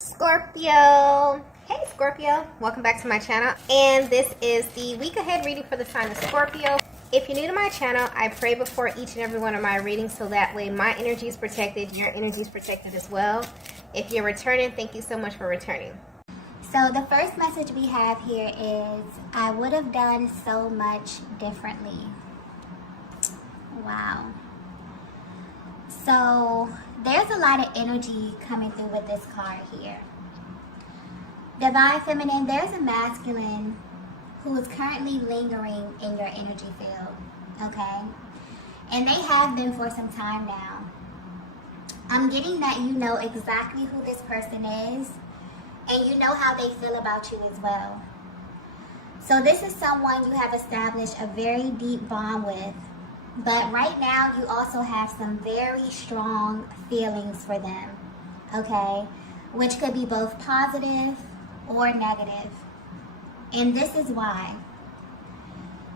Scorpio. Hey Scorpio, welcome back to my channel, and this is the week ahead reading for the sign of Scorpio. If you're new to my channel, I pray before each and every one of my readings so that way my energy is protected, your energy is protected as well. If you're returning, thank you so much for returning. So the first message we have here is, I would have done so much differently. Wow. So there's a lot of energy coming through with this card here. Divine Feminine, there's a masculine who is currently lingering in your energy field, okay? And they have been for some time now. I'm getting that you know exactly who this person is, and you know how they feel about you as well. So this is someone you have established a very deep bond with, but right now you also have some very strong feelings for them, okay? Which could be both positive or negative. And this is why.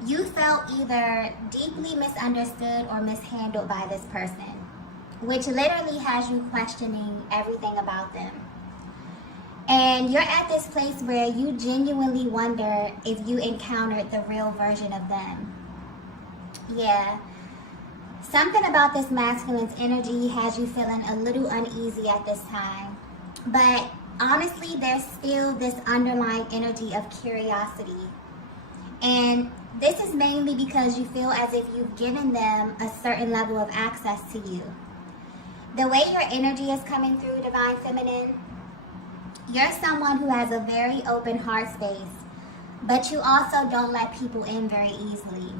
You felt either deeply misunderstood or mishandled by this person, which literally has you questioning everything about them. And you're at this place where you genuinely wonder if you encountered the real version of them. Yeah. Something about this masculine's energy has you feeling a little uneasy at this time. But honestly, there's still this underlying energy of curiosity. And this is mainly because you feel as if you've given them a certain level of access to you. The way your energy is coming through, Divine Feminine, you're someone who has a very open heart space, but you also don't let people in very easily.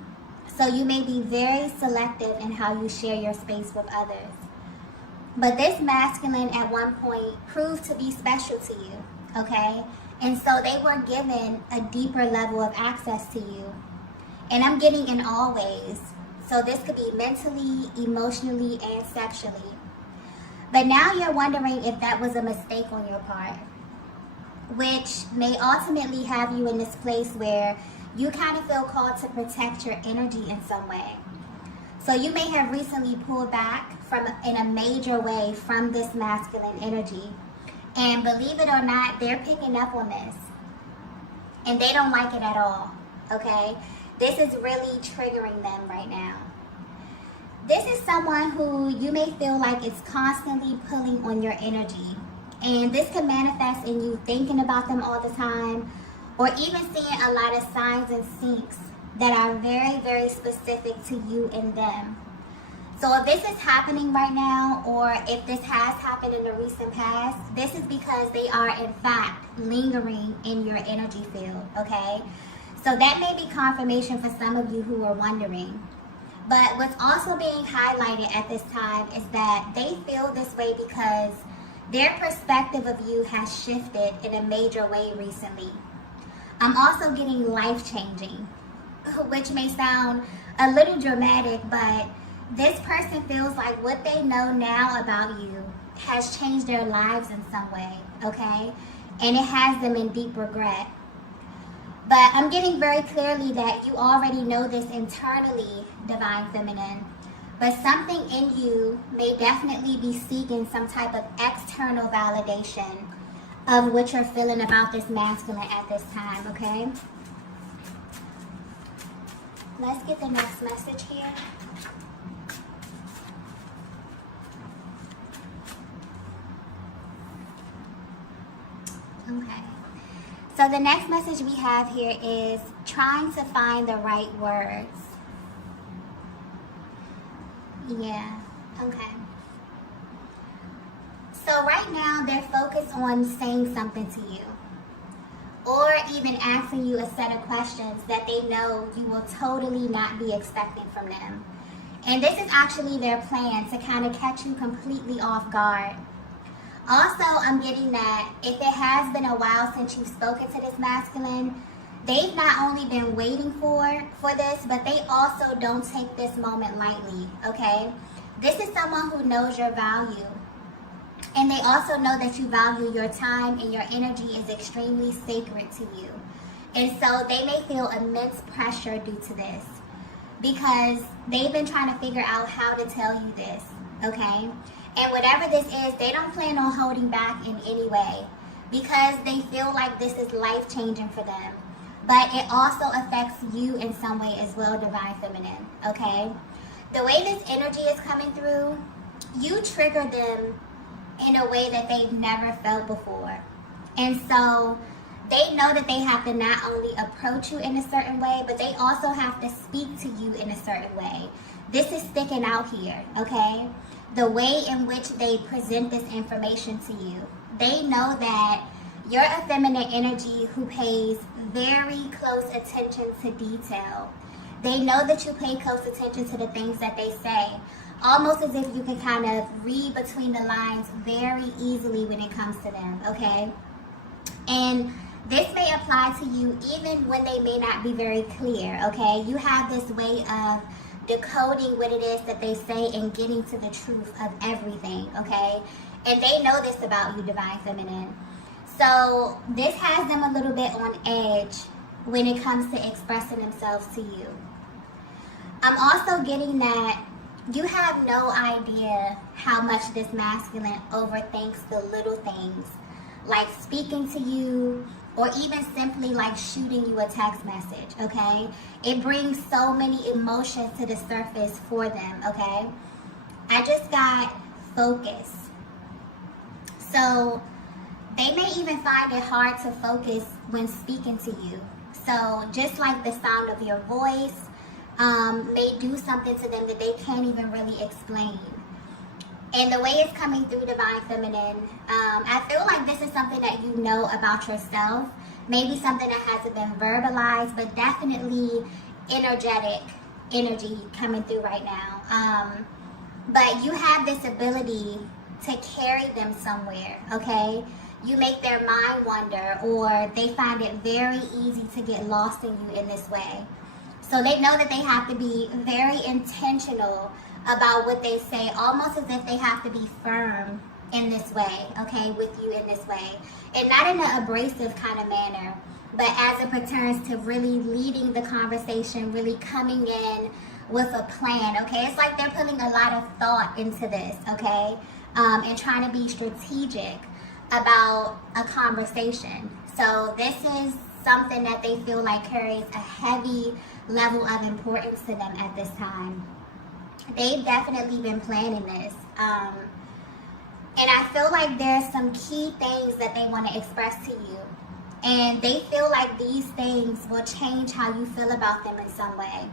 So you may be very selective in how you share your space with others. But this masculine at one point proved to be special to you, okay? And so they were given a deeper level of access to you. And I'm getting in all ways. So this could be mentally, emotionally, and sexually. But now you're wondering if that was a mistake on your part, which may ultimately have you in this place where you kind of feel called to protect your energy in some way. So you may have recently pulled back in a major way from this masculine energy. And believe it or not, they're picking up on this. And they don't like it at all, okay? This is really triggering them right now. This is someone who you may feel like is constantly pulling on your energy. And this can manifest in you thinking about them all the time, or even seeing a lot of signs and syncs that are very, very specific to you and them. So if this is happening right now, or if this has happened in the recent past, this is because they are in fact lingering in your energy field, okay? So that may be confirmation for some of you who are wondering. But what's also being highlighted at this time is that they feel this way because their perspective of you has shifted in a major way recently. I'm also getting life-changing, which may sound a little dramatic, but this person feels like what they know now about you has changed their lives in some way, okay? And it has them in deep regret. But I'm getting very clearly that you already know this internally, Divine Feminine, but something in you may definitely be seeking some type of external validation of what you're feeling about this masculine at this time, okay? Let's get the next message here. Okay. So the next message we have here is trying to find the right words. Yeah, okay. So right now they're focused on saying something to you, or even asking you a set of questions that they know you will totally not be expecting from them. And this is actually their plan to kind of catch you completely off guard. Also, I'm getting that if it has been a while since you've spoken to this masculine, they've not only been waiting for this, but they also don't take this moment lightly, okay? This is someone who knows your value. And they also know that you value your time and your energy is extremely sacred to you. And so they may feel immense pressure due to this because they've been trying to figure out how to tell you this, okay? And whatever this is, they don't plan on holding back in any way because they feel like this is life-changing for them. But it also affects you in some way as well, Divine Feminine, okay? The way this energy is coming through, you trigger them in a way that they've never felt before. And so they know that they have to not only approach you in a certain way, but they also have to speak to you in a certain way. This is sticking out here, okay? The way in which they present this information to you. They know that you're a feminine energy who pays very close attention to detail. They know that you pay close attention to the things that they say, almost as if you can kind of read between the lines very easily when it comes to them, okay? And this may apply to you even when they may not be very clear, okay? You have this way of decoding what it is that they say and getting to the truth of everything, okay? And they know this about you, Divine Feminine. So this has them a little bit on edge when it comes to expressing themselves to you. I'm also getting that you have no idea how much this masculine overthinks the little things, like speaking to you or even simply like shooting you a text message, okay? It brings so many emotions to the surface for them, okay? I just got focus. So they may even find it hard to focus when speaking to you. So just like the sound of your voice may do something to them that they can't even really explain. And the way it's coming through, Divine Feminine, I feel like this is something that you know about yourself. Maybe something that hasn't been verbalized, but definitely energetic energy coming through right now. But you have this ability to carry them somewhere, okay? You make their mind wander, or they find it very easy to get lost in you in this way. So they know that they have to be very intentional about what they say, almost as if they have to be firm in this way, okay, with you in this way. And not in an abrasive kind of manner, but as it pertains to really leading the conversation, really coming in with a plan, okay? It's like they're putting a lot of thought into this, okay? And trying to be strategic about a conversation. So this is something that they feel like carries a heavy level of importance to them at this time. They've definitely been planning this. And I feel like there's some key things that they want to express to you. And they feel like these things will change how you feel about them in some way.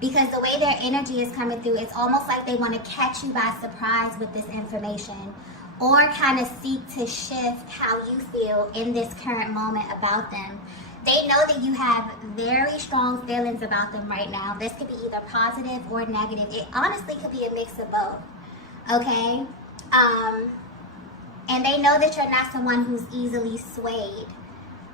Because the way their energy is coming through, it's almost like they want to catch you by surprise with this information, or kind of seek to shift how you feel in this current moment about them. They know that you have very strong feelings about them right now. This could be either positive or negative. It honestly could be a mix of both, okay? And they know that you're not someone who's easily swayed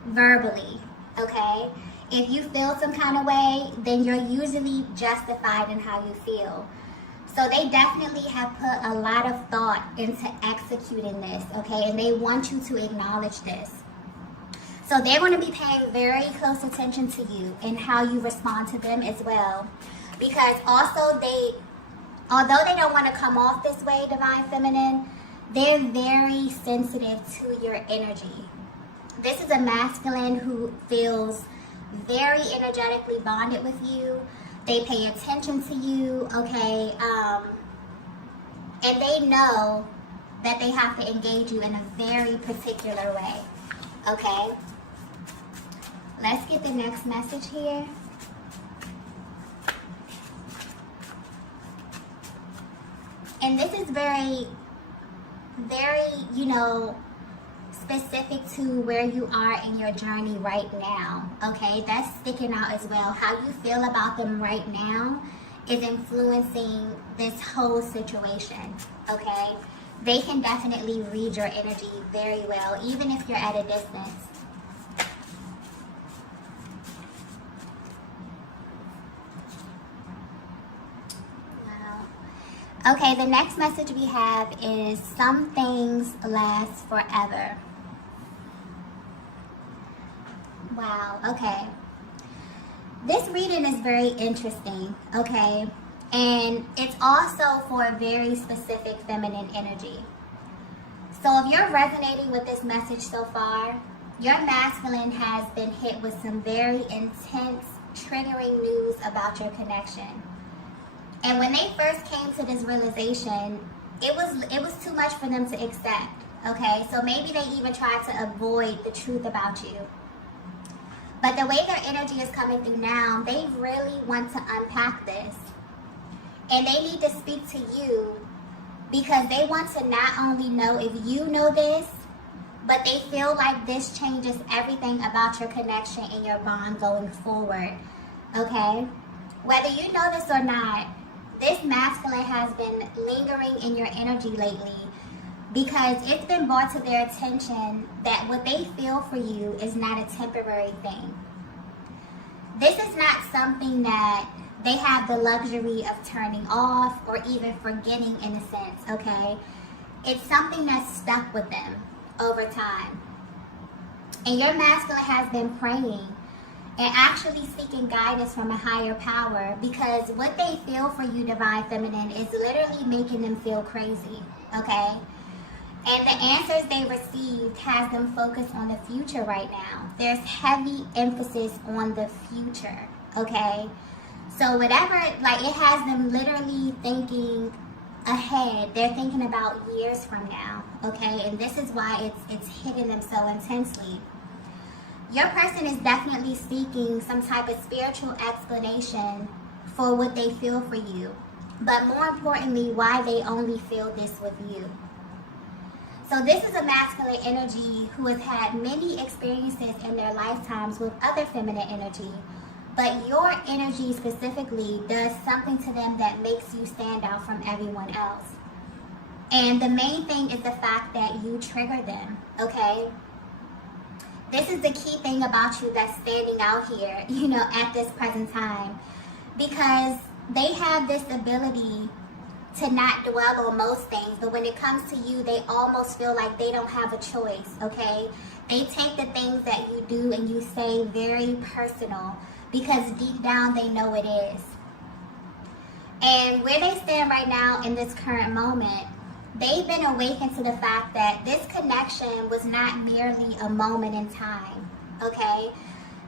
verbally, okay? If you feel some kind of way, then you're usually justified in how you feel. So they definitely have put a lot of thought into executing this, okay? And they want you to acknowledge this. So they're going to be paying very close attention to you and how you respond to them as well. Because also although they don't want to come off this way, Divine Feminine, they're very sensitive to your energy. This is a masculine who feels very energetically bonded with you. They pay attention to you, okay? And they know that they have to engage you in a very particular way, okay? Let's get the next message here. And this is very, very, specific to where you are in your journey right now, okay? That's sticking out as well. How you feel about them right now is influencing this whole situation, okay? They can definitely read your energy very well, even if you're at a distance. Wow. Okay, the next message we have is some things last forever. Wow, okay. This reading is very interesting, okay? And it's also for a very specific feminine energy. So if you're resonating with this message so far, your masculine has been hit with some very intense, triggering news about your connection. And when they first came to this realization, it was too much for them to accept. Okay, so maybe they even tried to avoid the truth about you. But the way their energy is coming through now, they really want to unpack this. And they need to speak to you because they want to not only know if you know this, but they feel like this changes everything about your connection and your bond going forward. Okay? Whether you know this or not, this masculine has been lingering in your energy lately because it's been brought to their attention that what they feel for you is not a temporary thing. This is not something that they have the luxury of turning off or even forgetting in a sense, okay? It's something that's stuck with them over time. And your masculine has been praying and actually seeking guidance from a higher power because what they feel for you, Divine Feminine, is literally making them feel crazy, okay? And the answers they received has them focused on the future right now. There's heavy emphasis on the future, okay? So whatever, like it has them literally thinking ahead. They're thinking about years from now, okay? And this is why it's hitting them so intensely. Your person is definitely seeking some type of spiritual explanation for what they feel for you. But more importantly, why they only feel this with you. So this is a masculine energy who has had many experiences in their lifetimes with other feminine energy. But your energy specifically does something to them that makes you stand out from everyone else. And the main thing is the fact that you trigger them, okay? This is the key thing about you that's standing out here, at this present time. Because they have this ability to not dwell on most things, but when it comes to you, they almost feel like they don't have a choice, okay? They take the things that you do and you say very personal because deep down they know it is. And where they stand right now in this current moment, they've been awakened to the fact that this connection was not merely a moment in time, okay?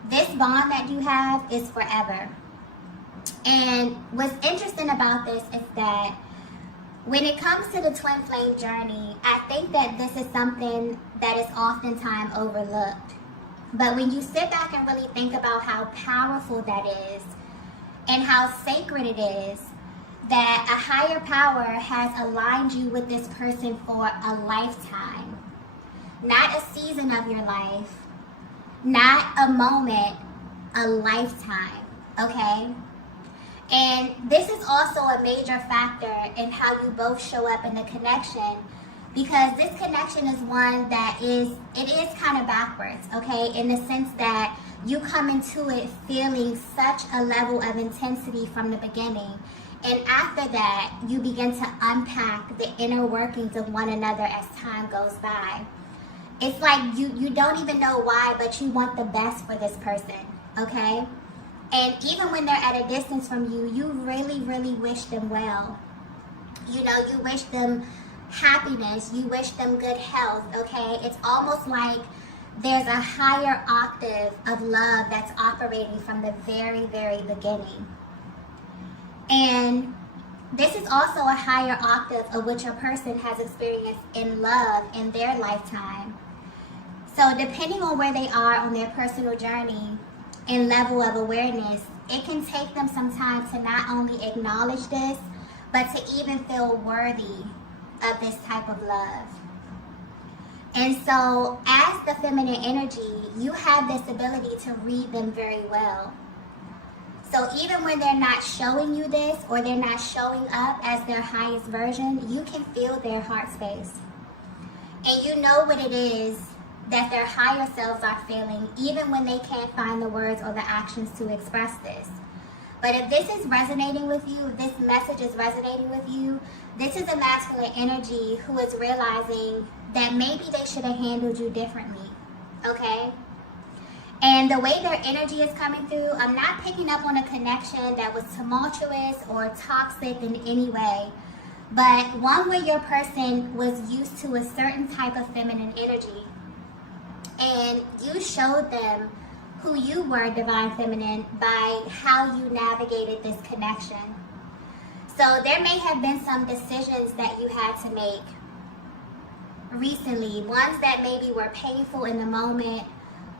This bond that you have is forever. And what's interesting about this is that when it comes to the twin flame journey, I think that this is something that is oftentimes overlooked. But when you sit back and really think about how powerful that is and how sacred it is, that a higher power has aligned you with this person for a lifetime. Not a season of your life, not a moment, a lifetime, okay? And this is also a major factor in how you both show up in the connection, because this connection is one that is kind of backwards, okay? In the sense that you come into it feeling such a level of intensity from the beginning. And after that, you begin to unpack the inner workings of one another as time goes by. It's like you don't even know why, but you want the best for this person, okay? And even when they're at a distance from you, you really, really wish them well. You wish them happiness, you wish them good health, okay? It's almost like there's a higher octave of love that's operating from the very, very beginning. And this is also a higher octave of what your person has experienced in love in their lifetime. So depending on where they are on their personal journey and level of awareness, it can take them some time to not only acknowledge this, but to even feel worthy of this type of love. And so as the feminine energy, you have this ability to read them very well. So even when they're not showing you this or they're not showing up as their highest version, you can feel their heart space. And you know what it is that their higher selves are feeling, even when they can't find the words or the actions to express this. But if this is resonating with you, if this message is resonating with you, this is a masculine energy who is realizing that maybe they should have handled you differently, okay? And the way their energy is coming through, I'm not picking up on a connection that was tumultuous or toxic in any way, but one where your person was used to a certain type of feminine energy. And you showed them who you were, divine feminine, by how you navigated this connection. So there may have been some decisions that you had to make recently, ones that maybe were painful in the moment,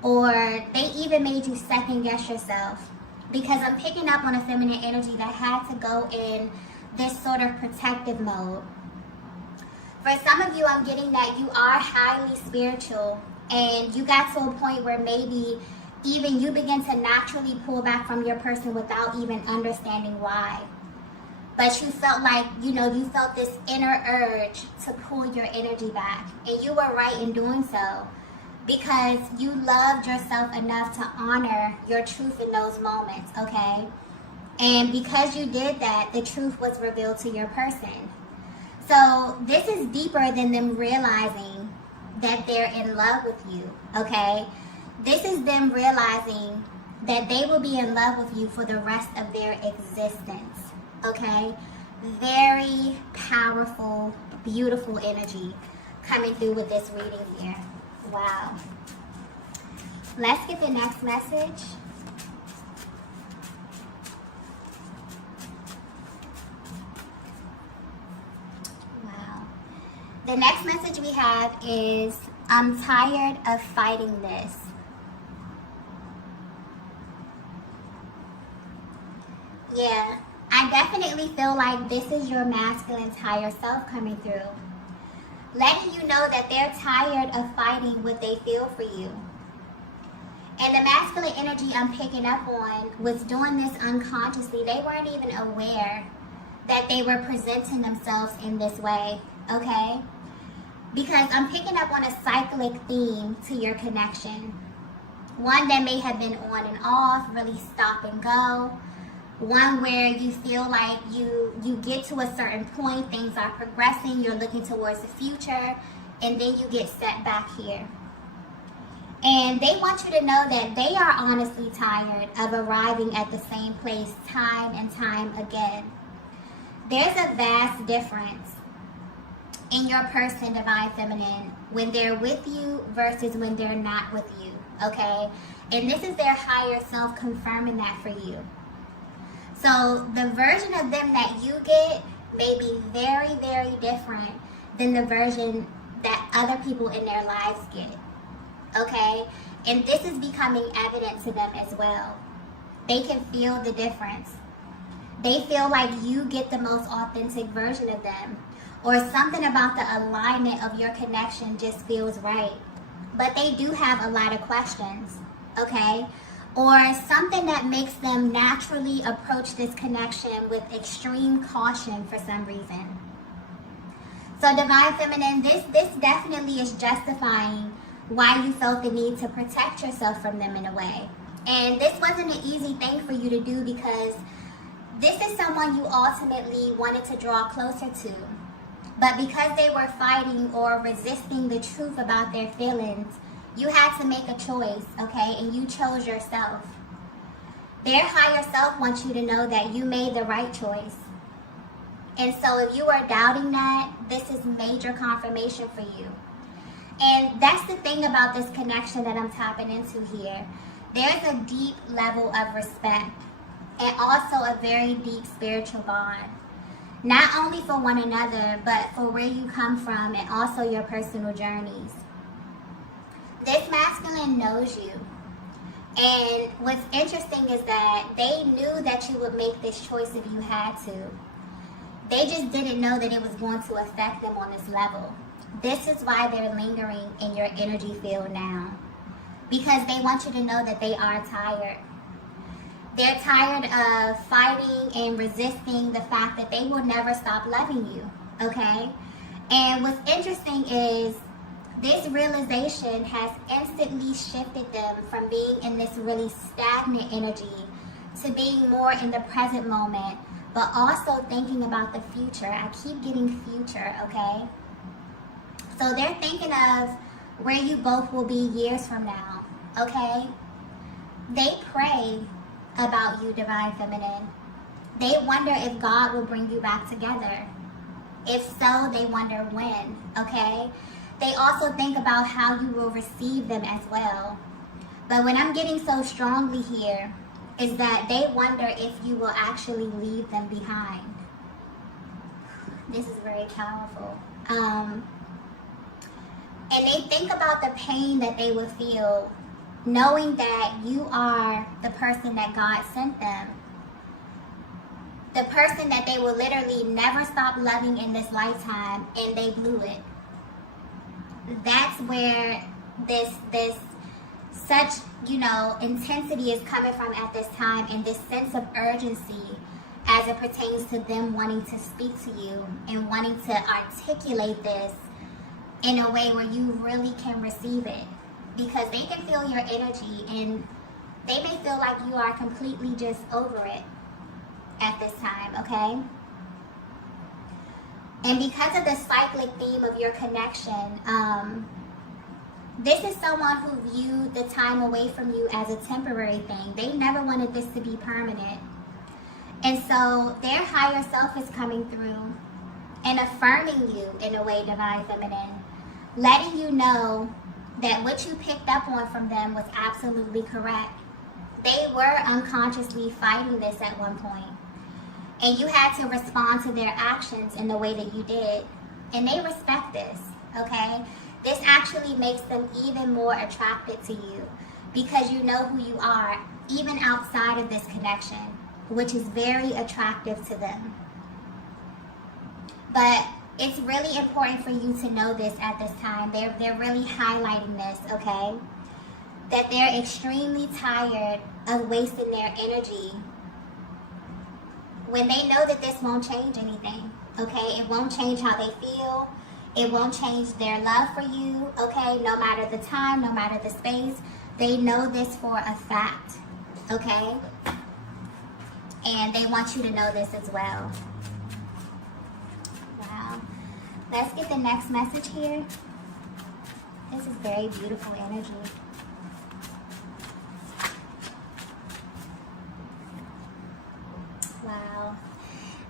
or they even made you second guess yourself, because I'm picking up on a feminine energy that had to go in this sort of protective mode. For some of you, I'm getting that you are highly spiritual, and you got to a point where maybe even you begin to naturally pull back from your person without even understanding why. But you felt like, you felt this inner urge to pull your energy back, and you were right in doing so, because you loved yourself enough to honor your truth in those moments, okay? And because you did that, the truth was revealed to your person. So this is deeper than them realizing that they're in love with you, okay? This is them realizing that they will be in love with you for the rest of their existence, okay? Very powerful, beautiful energy coming through with this reading here. Wow. Let's get the next message. Wow. The next message we have is, I'm tired of fighting this. Yeah, I definitely feel like this is your masculine's higher self coming through, letting you know that they're tired of fighting what they feel for you. And the masculine energy I'm picking up on was doing this unconsciously. They weren't even aware that they were presenting themselves in this way, okay? Because I'm picking up on a cyclic theme to your connection. One that may have been on and off, really stop and go. One where you feel like you get to a certain point, things are progressing, you're looking towards the future, and then you get set back here. And they want you to know that they are honestly tired of arriving at the same place time and time again. There's a vast difference in your person, divine feminine, when they're with you versus when they're not with you, okay? And this is their higher self confirming that for you. So the version of them that you get may be very, very different than the version that other people in their lives get, okay? And this is becoming evident to them as well. They can feel the difference. They feel like you get the most authentic version of them, or something about the alignment of your connection just feels right. But they do have a lot of questions, okay? Or something that makes them naturally approach this connection with extreme caution for some reason. So divine feminine, this definitely is justifying why you felt the need to protect yourself from them in a way. And this wasn't an easy thing for you to do, because this is someone you ultimately wanted to draw closer to. But because they were fighting or resisting the truth about their feelings, you had to make a choice, okay? And you chose yourself. Their higher self wants you to know that you made the right choice. And so if you are doubting that, this is major confirmation for you. And that's the thing about this connection that I'm tapping into here. There's a deep level of respect, and also a very deep spiritual bond. Not only for one another, but for where you come from and also your personal journeys. This masculine knows you. And what's interesting is that they knew that you would make this choice if you had to. They just didn't know that it was going to affect them on this level. This is why they're lingering in your energy field now. Because they want you to know that they are tired. They're tired of fighting and resisting the fact that they will never stop loving you, okay? And what's interesting is this realization has instantly shifted them from being in this really stagnant energy to being more in the present moment, but also thinking about the future. I keep getting future, okay? So they're thinking of where you both will be years from now, okay? They pray about you, Divine Feminine. They wonder if God will bring you back together. If so, they wonder when, okay? They also think about how you will receive them as well. But what I'm getting so strongly here is that they wonder if you will actually leave them behind. This is very powerful. And they think about the pain that they will feel knowing that you are the person that God sent them. The person that they will literally never stop loving in this lifetime, and they blew it. That's where this such, intensity is coming from at this time, and this sense of urgency as it pertains to them wanting to speak to you and wanting to articulate this in a way where you really can receive it, because they can feel your energy and they may feel like you are completely just over it at this time, okay? And because of the cyclic theme of your connection, this is someone who viewed the time away from you as a temporary thing. They never wanted this to be permanent. And so their higher self is coming through and affirming you in a way, Divine Feminine, letting you know that what you picked up on from them was absolutely correct. They were unconsciously fighting this at one point, and you had to respond to their actions in the way that you did. And they respect this, okay? This actually makes them even more attracted to you because you know who you are, even outside of this connection, which is very attractive to them. But it's really important for you to know this at this time. They're really highlighting this, okay? That they're extremely tired of wasting their energy when they know that this won't change anything, okay? It won't change how they feel. It won't change their love for you, okay? No matter the time, no matter the space. They know this for a fact, okay? And they want you to know this as well. Wow. Let's get the next message here. This is very beautiful energy. Wow.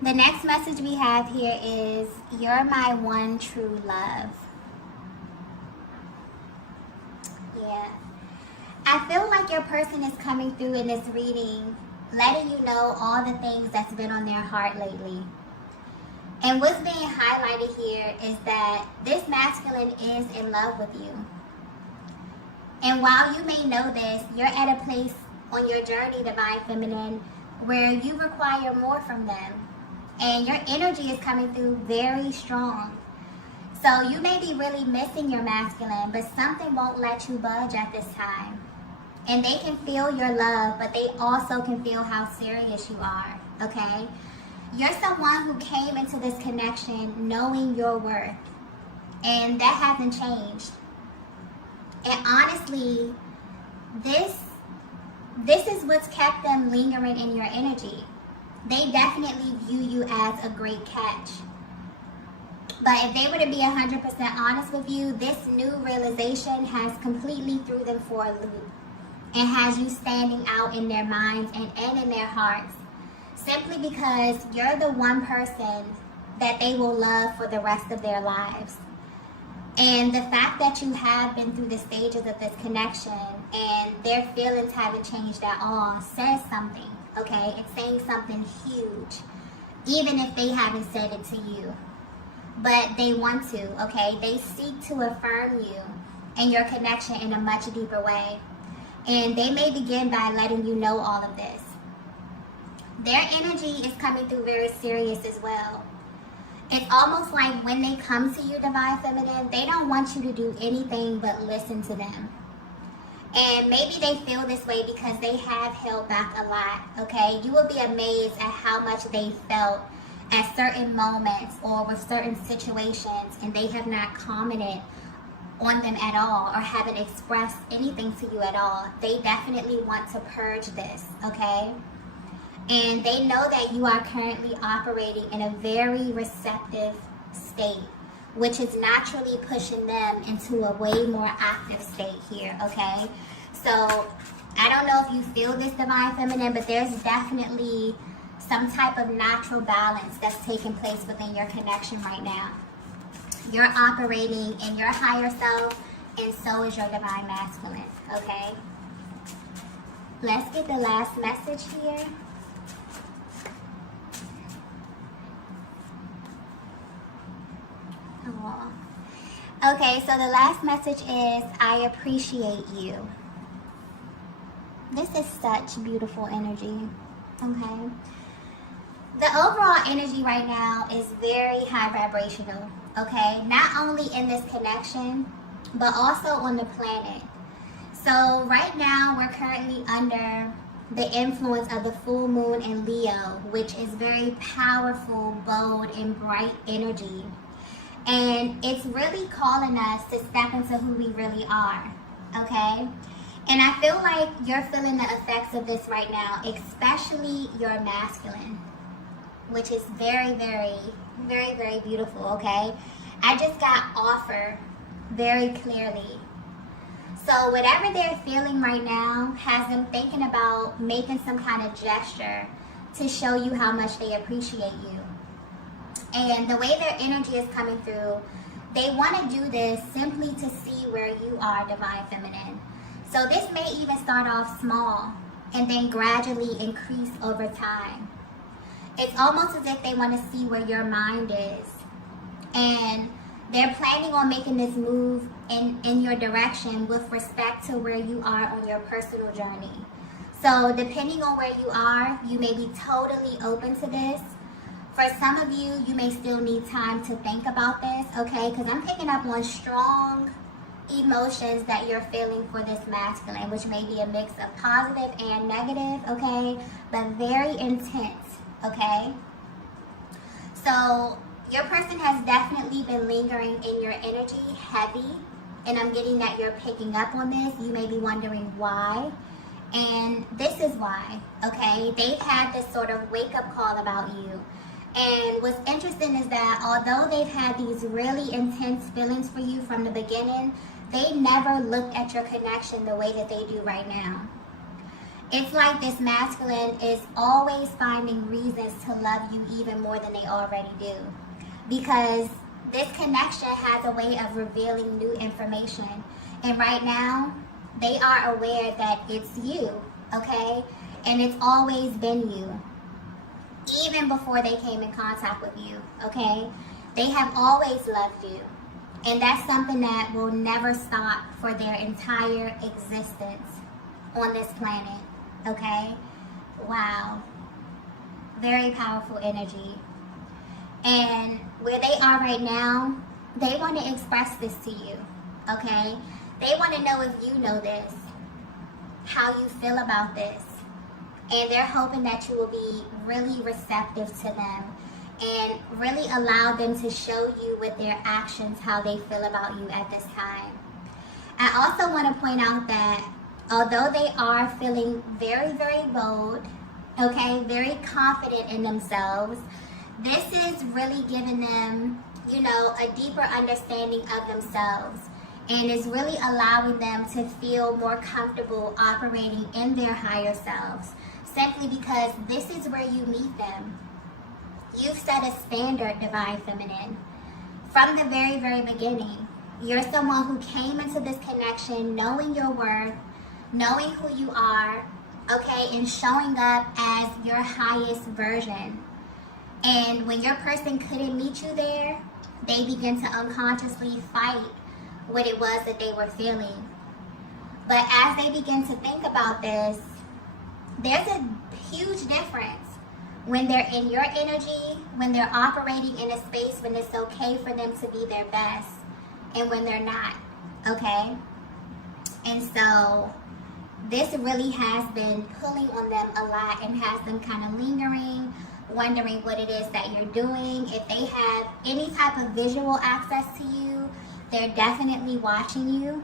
The next message we have here is, you're my one true love. Yeah. I feel like your person is coming through in this reading, letting you know all the things that's been on their heart lately. And what's being highlighted here is that this masculine is in love with you. And while you may know this, you're at a place on your journey, Divine Feminine, where you require more from them. And your energy is coming through very strong. So you may be really missing your masculine, but something won't let you budge at this time. And they can feel your love, but they also can feel how serious you are, okay? You're someone who came into this connection knowing your worth. And that hasn't changed. And honestly, this is what's kept them lingering in your energy. They definitely view you as a great catch. But if they were to be 100% honest with you, this new realization has completely threw them for a loop and has you standing out in their minds and in their hearts, simply because you're the one person that they will love for the rest of their lives. And the fact that you have been through the stages of this connection and their feelings haven't changed at all says something. Okay, it's saying something huge, even if they haven't said it to you. But they want to, okay? They seek to affirm you and your connection in a much deeper way. And they may begin by letting you know all of this. Their energy is coming through very serious as well. It's almost like when they come to you, Divine Feminine, they don't want you to do anything but listen to them. And maybe they feel this way because they have held back a lot, okay? You will be amazed at how much they felt at certain moments or with certain situations, and they have not commented on them at all or haven't expressed anything to you at all. They definitely want to purge this, okay? And they know that you are currently operating in a very receptive state, which is naturally pushing them into a way more active state here, okay? So I don't know if you feel this divine feminine, but there's definitely some type of natural balance that's taking place within your connection right now. You're operating in your higher self, and so is your divine masculine, okay? Let's get the last message here. Oh. Okay, so the last message is, I appreciate you. This is such beautiful energy, okay? The overall energy right now is very high vibrational, okay? Not only in this connection, but also on the planet. So right now, we're currently under the influence of the full moon in Leo, which is very powerful, bold, and bright energy. And it's really calling us to step into who we really are, okay? And I feel like you're feeling the effects of this right now, especially your masculine, which is very, very, very, very beautiful, okay? I just got offer very clearly. So whatever they're feeling right now has them thinking about making some kind of gesture to show you how much they appreciate you. And the way their energy is coming through, they want to do this simply to see where you are, divine feminine. So this may even start off small and then gradually increase over time. It's almost as if they want to see where your mind is. And they're planning on making this move in your direction with respect to where you are on your personal journey. So depending on where you are, you may be totally open to this. For some of you, you may still need time to think about this, okay? Because I'm picking up on strong emotions that you're feeling for this masculine, which may be a mix of positive and negative, okay? But very intense, okay? So your person has definitely been lingering in your energy heavy, and I'm getting that you're picking up on this. You may be wondering why, and this is why, okay? They've had this sort of wake-up call about you. And what's interesting is that although they've had these really intense feelings for you from the beginning, they never looked at your connection the way that they do right now. It's like this masculine is always finding reasons to love you even more than they already do. Because this connection has a way of revealing new information. And right now, they are aware that it's you, okay? And it's always been you. Even before they came in contact with you, okay? They have always loved you. And that's something that will never stop for their entire existence on this planet, okay? Wow. Very powerful energy. And where they are right now, they want to express this to you, okay? They want to know if you know this, how you feel about this. And they're hoping that you will be really receptive to them and really allow them to show you with their actions how they feel about you at this time. I also want to point out that although they are feeling very, very bold, okay, very confident in themselves, this is really giving them, you know, a deeper understanding of themselves, and is really allowing them to feel more comfortable operating in their higher selves. Simply because this is where you meet them. You've set a standard, divine feminine. From the very, very beginning, you're someone who came into this connection knowing your worth, knowing who you are, okay, and showing up as your highest version. And when your person couldn't meet you there, they begin to unconsciously fight what it was that they were feeling. But as they begin to think about this, there's a huge difference when they're in your energy, when they're operating in a space when it's okay for them to be their best, and when they're not, okay? And so this really has been pulling on them a lot and has them kind of lingering, wondering what it is that you're doing. If they have any type of visual access to you, they're definitely watching you,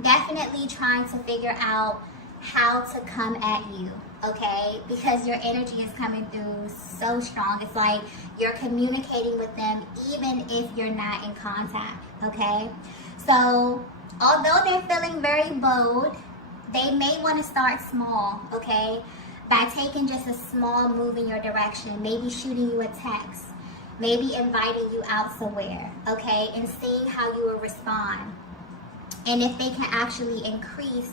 definitely trying to figure out how to come at you, okay? Because your energy is coming through so strong. It's like you're communicating with them even if you're not in contact, okay? So although they're feeling very bold, They may want to start small, okay? By taking just a small move in your direction, maybe shooting you a text, maybe inviting you out somewhere, okay? And seeing how you will respond. And if they can actually increase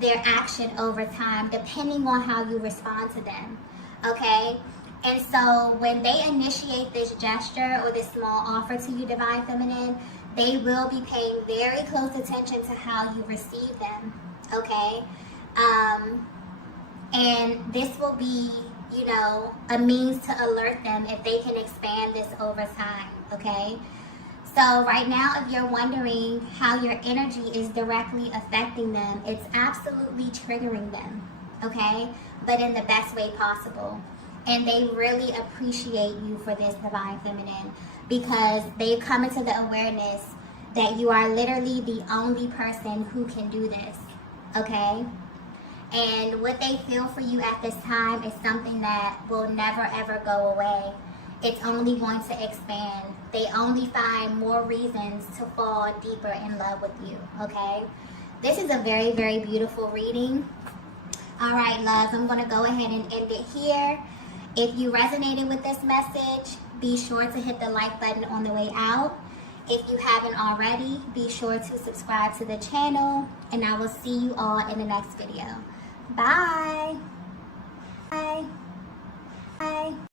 their action over time, depending on how you respond to them, okay? And so when they initiate this gesture or this small offer to you, Divine Feminine, they will be paying very close attention to how you receive them, okay? And this will be, you know, a means to alert them if they can expand this over time, okay? So right now, if you're wondering how your energy is directly affecting them, it's absolutely triggering them, okay? But in the best way possible. And they really appreciate you for this, Divine Feminine, because they've come into the awareness that you are literally the only person who can do this, okay? And what they feel for you at this time is something that will never ever go away. It's only going to expand. They only find more reasons to fall deeper in love with you, okay? This is a very, very beautiful reading. All right, loves, I'm going to go ahead and end it here. If you resonated with this message, be sure to hit the like button on the way out. If you haven't already, be sure to subscribe to the channel, and I will see you all in the next video. Bye. Bye. Bye.